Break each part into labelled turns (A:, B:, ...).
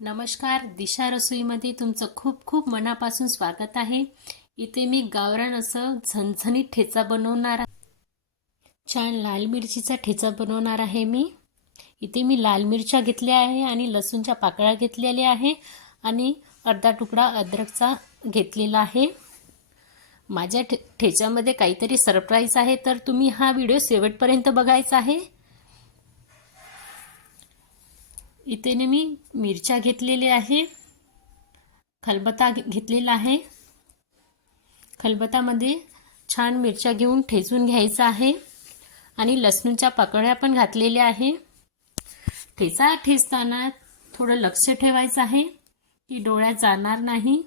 A: नमस्कार दिशा रसोईमध्ये तुमचं खूप खूप मनापासून स्वागत आहे. इथे मी गावरान असं झणझणीत ठेचा बनवणार आहे. छान लाल मिरचीचा ठेचा बनवणार आहे मी. इथे मी लाल मिरच्या घेतल्या आहे आणि लसूणच्या पाकळ्या घेतलेल्या आहे आणि अर्धा तुकडा अद्रकचा घेतलेला आहे. माझ्या ठे ठेच्यामध्ये काहीतरी सरप्राईज आहे तर तुम्ही हा व्हिडिओ शेवटपर्यंत बघायचा आहे. इथे ने मी मिरच्या घेतलेल्या आहे. खलबता घे- घेतलेला आहे. खलबतामध्ये छान मिरच्या घेऊन ठेचून घ्यायचा आहे. आणि लसणूच्या पाकळ्या पण घातलेल्या आहे. ठेचा ठेचताना थोडं लक्ष ठेवायचं आहे की डोळ्यात जाणार नाही.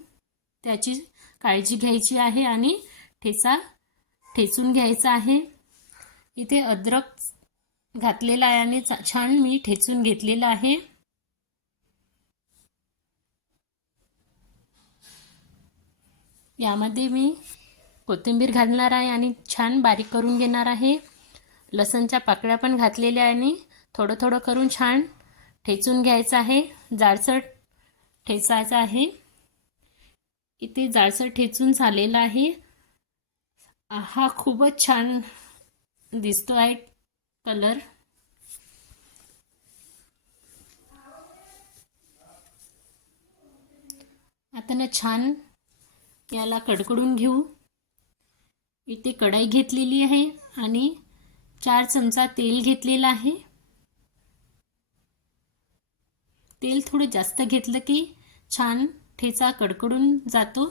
A: त्याची काळजी घ्यायची आहे आणि ठेचा ठेचून घ्यायचा आहे. इथे अद्रक घातलेला आहे आणि चा- छान मी ठेचून घेतलेला आहे. यामध्ये मी कोथिंबीर घालणार आहे आणि छान बारीक करून घेणार आहे. लसणच्या पाकळ्या पण घातलेल्या आहे आणि थोडं थोडं करून छान ठेचून घ्यायचं आहे. जाडसर ठेचायचं आहे. इथे जाडसर ठेचून झालेलं आहे. हा खूपच छान दिसतो आहे कलर. आता ना छान याला कडकडून घेऊ. इथे कढाई घेतलेली आहे आणि चार चमचा तेल घेतलेलं आहे. तेल थोडं जास्त घेतलं की छान ठेचा कडकडून जातो.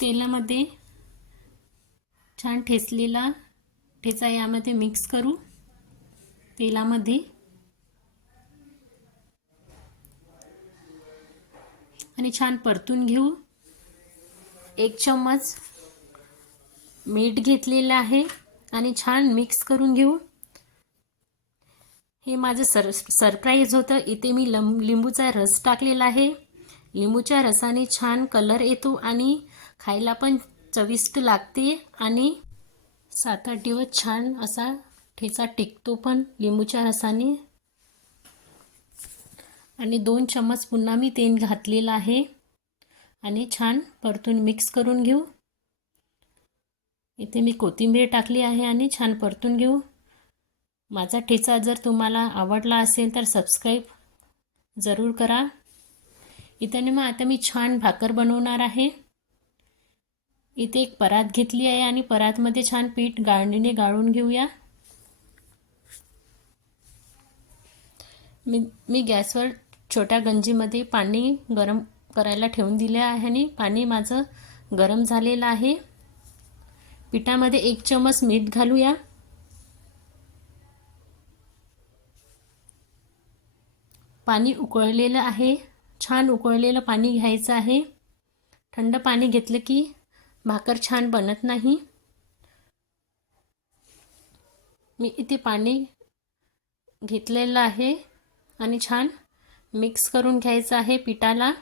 A: तेलामध्ये छान ठेचलेला ठेचा यामध्ये मिक्स करू. तेलामध्ये आणि छान परतून घेऊ. एक चम्मच मीठ घेतलेलं आहे आणि छान मिक्स करून घेऊ. हे माझं सर सरप्राईज होतं. इथे मी लंब लिंबूचा रस टाकलेला आहे. लिंबूच्या रसाने छान कलर येतो आणि खायला पण चविष्ट लागते आणि सात आठ दिवस छान असा ठेचा टिकतो पण लिंबूच्या रसाने. आणि दोन चम्मच पुन्हा मी तेल घातलेलं आहे. आणि छान परतून मिक्स करून घेऊ. इथे मी कोथिंबीर टाकली आहे आणि छान परतून घेऊ. माझा ठेचा जर तुम्हाला आवडला असेल तर सबस्क्राईब जरूर करा. इथं मग आता मी छान भाकर बनवणार आहे. इथे एक परात घेतली आहे आणि परातमध्ये छान पीठ गाळणीने गाळून घेऊया. मी मी गॅसवर छोट्या गंजीमध्ये पाणी गरम करायला ठेवून दिले आहे आणि पाणी माझं गरम झालेलं आहे. पिठामध्ये एक चमच मीठ घालूया. पाणी उकळलेलं आहे. छान उकळलेलं पाणी घ्यायचं आहे. थंड पाणी घेतलं की भाकर छान बनत नाही. मी इथे पाणी घेतलेलं आहे आणि छान मिक्स करून घ्यायचं आहे पिठाला.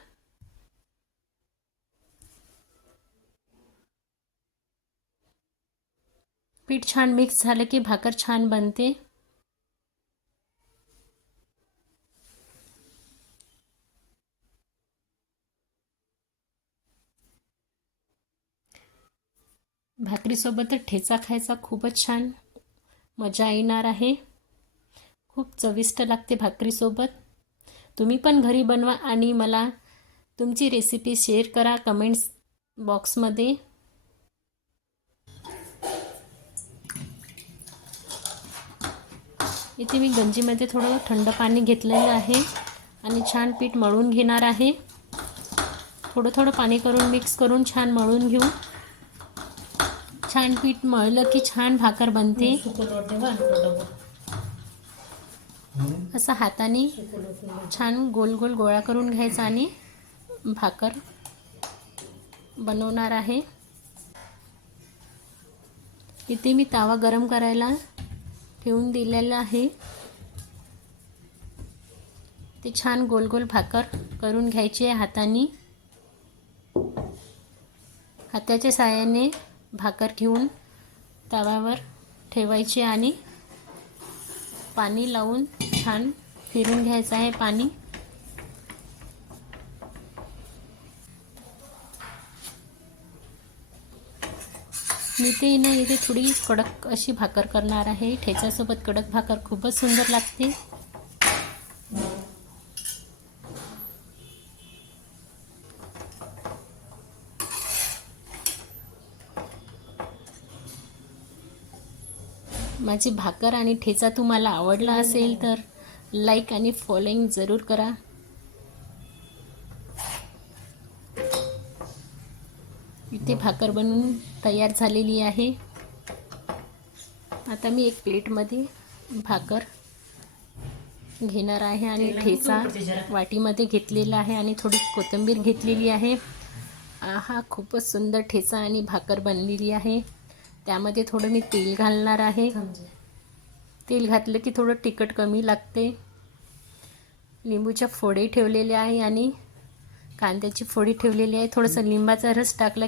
A: पीठ छान मिक्स झालं की भाकर छान बनते. भाकरीसोबत ठेचा खायचा खूपच छान मजा येणार आहे. खूप चविष्ट लागते भाकरीसोबत. तुम्ही पण घरी बनवा आणि मला तुमची रेसिपी शेअर करा कमेंट्स बॉक्समध्ये इथे मी गंजीमध्ये थोडं थंड पाणी घेतलेलं आहे आणि छान पीठ मळून घेणार आहे. थोडं थोडं पाणी करून मिक्स करून छान मळून घेऊ. छान पीठ मळलं की छान भाकर बनते. असं हाताने छान गोल गोल गोळा करून घ्यायचा आणि भाकर बनवणार आहे. इथे मी तावा गरम करायला ठेवून दिलेला आहे. ते छान गोल गोल भाकर करून घ्यायची आहे हाताने. हाताच्या साहाय्याने भाकर घेऊन तव्यावर ठेवायची आणि पाणी लावून छान फिरून घ्यायचं आहे पाणी. मी ते ना इथे थोडी कडक अशी भाकर करणार आहे. ठेच्यासोबत कडक भाकर खूपच सुंदर लागते. माझी भाकर आणि ठेचा तुम्हाला आवडला असेल तर लाईक आणि फॉलोईंग जरूर करा. इथे भाकर बनवून तयार झालेली आहे. आता मी एक प्लेटमध्ये भाकर घेणार आहे आणि ठेचा वाटीमध्ये घेतलेला आहे आणि थोडी कोथिंबीर घेतलेली आहे. हा खूपच सुंदर ठेचा आणि भाकर बनलेली आहे. त्यामध्ये थोडं मी तेल घालणार आहे. तेल घातलं की थोडं तिखट कमी लागते. लिंबूच्या फोडी ठेवलेल्या आहे आणि कांद्याची फोडी ठेवलेली आहे. थोडंसं लिंबाचा रस टाकला